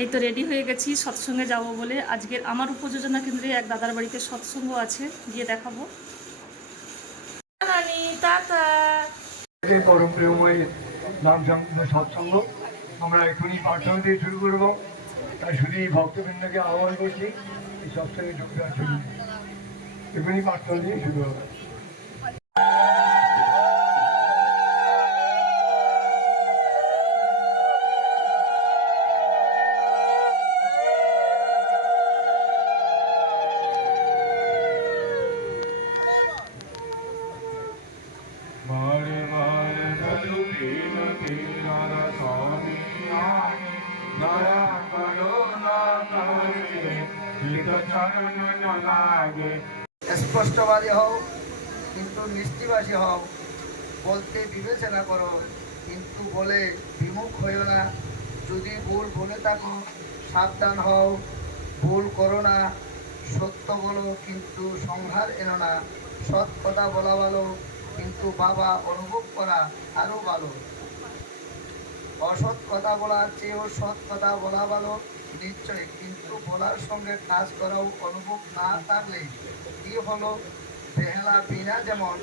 এই তো রেডি হয়ে গেছি সৎসঙ্গে যাব বলে। আজকের আমার উপযোজনা কেন্দ্রে এক দাদার বাড়িতে সৎসঙ্গ আছে গিয়ে দেখাবো। প্রেমময় নাম সৎসঙ্গ। আমরা এখনই প্রার্থনা দিয়ে শুরু করব। তাই শুধু এই ভক্তবৃন্দকে আহ্বান করছি এই সৎসঙ্গে যোগদান শুরু এখনই প্রার্থনা দিয়ে শুরু হবে। স্পষ্টবাদী হও, কিন্তু মিষ্টিবাসী হও। বলতে বিবেচনা করো, কিন্তু বলে বিমুখ হইও না। যদি ভুল বলে থাকো, সাবধান হও। ভুল করো না, সত্য বলো, কিন্তু সংহার এনো না। সৎ কথা বলা ভালো, কিন্তু বাবা অনুভব করা আরও ভালো। অসৎ কথা বলার চেয়েও সৎ কথা বলা ভালো। নিশ্চয় কিন্তু বলার সঙ্গে কাজ করাও অনুভব না থাকলে কি হলো? বেহেলা বিনা যেমন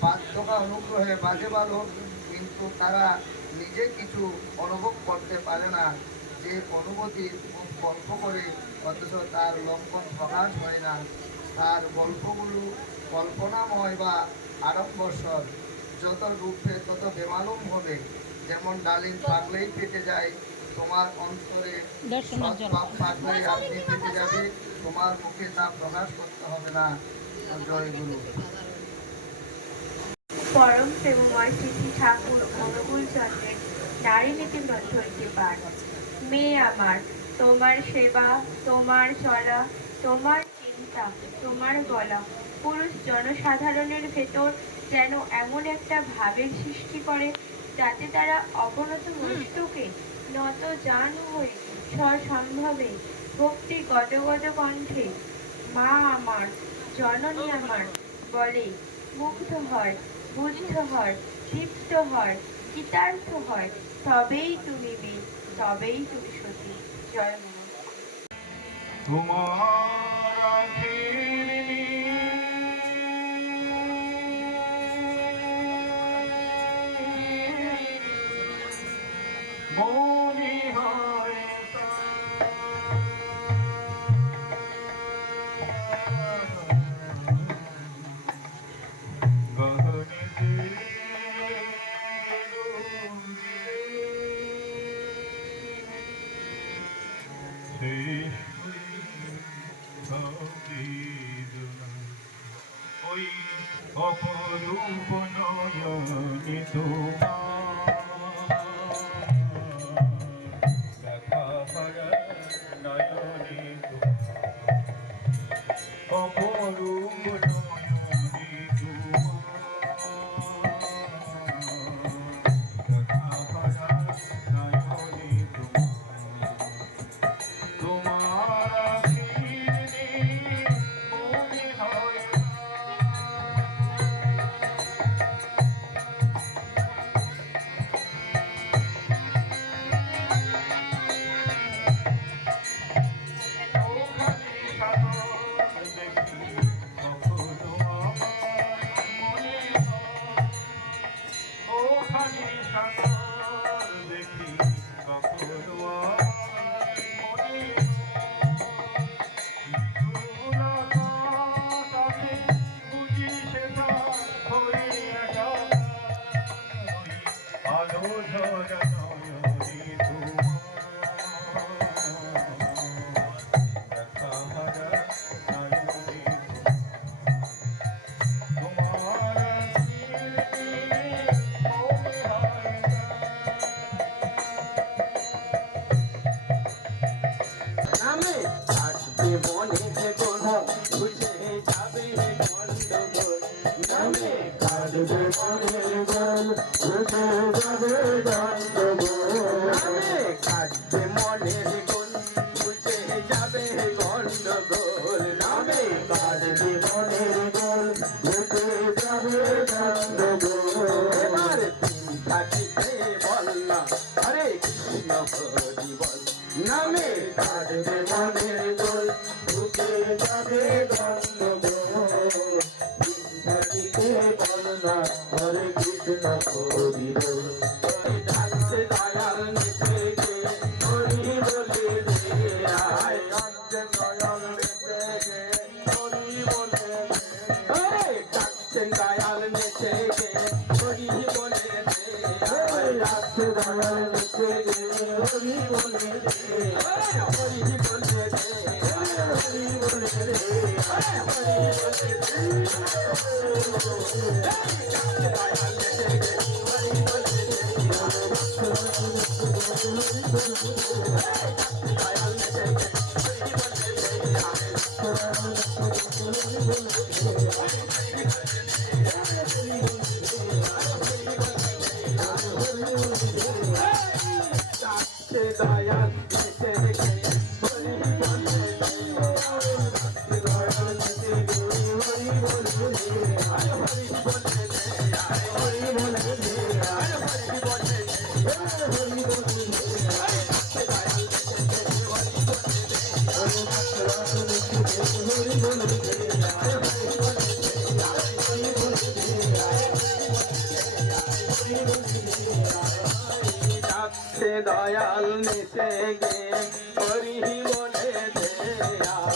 বাধ্যকা অনুগ্রহে বাজে ভালো, কিন্তু তারা নিজে কিছু অনুভব করতে পারে না। যে অনুভূতি খুব গল্প করে, অথচ তার লক্ষণ প্রকাশ হয় না। তার গল্পগুলো কল্পনাময় বা আড়ম্বরসর। যত রূপে তত বেমালুম হবে। যেমন ডালিম পাকলেই পেটে যায় তোমার অন্তরে পাপ আপনি পেটে যাবে তোমার মুখে তা প্রকাশ করতে হবে না। জয় গুরু। পরম প্রেমময় শ্রী ঠাকুর অনুকূল চন্দ্রের নারী নীতি গ্রন্থ একটি পাঠ মেয়ে আমার তোমার সেবা তোমার চলা তোমার চিন্তা তোমার বলা পুরুষ জনসাধারণের ভেতর যেন এমন একটা ভাবের সৃষ্টি করে যাতে তারা অবনত বস্তুকে নত জান হয়ে সসম্ভবে ভক্তি গজ গজ কণ্ঠে, মা আমার, জননী আমার বলে মুগ্ধ হয় বুঝতে হয় তৃপ্ত হয় কৃতার্থ হয়, তবেই তুমি বীর, তবেই তুমি সতী, জয় মা তোমার মনি হয় ওই অপরূপ নয়নে দেখা নামে আসবে মনে থেকো বুঝে কৃষ্ণ হরি বল নামে। তারে মনে বল ভূতে যাবে দ্বন্দ্ব Sit down and sit down and sit Dayal মিশে গে হরি বলে দেয়া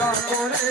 করে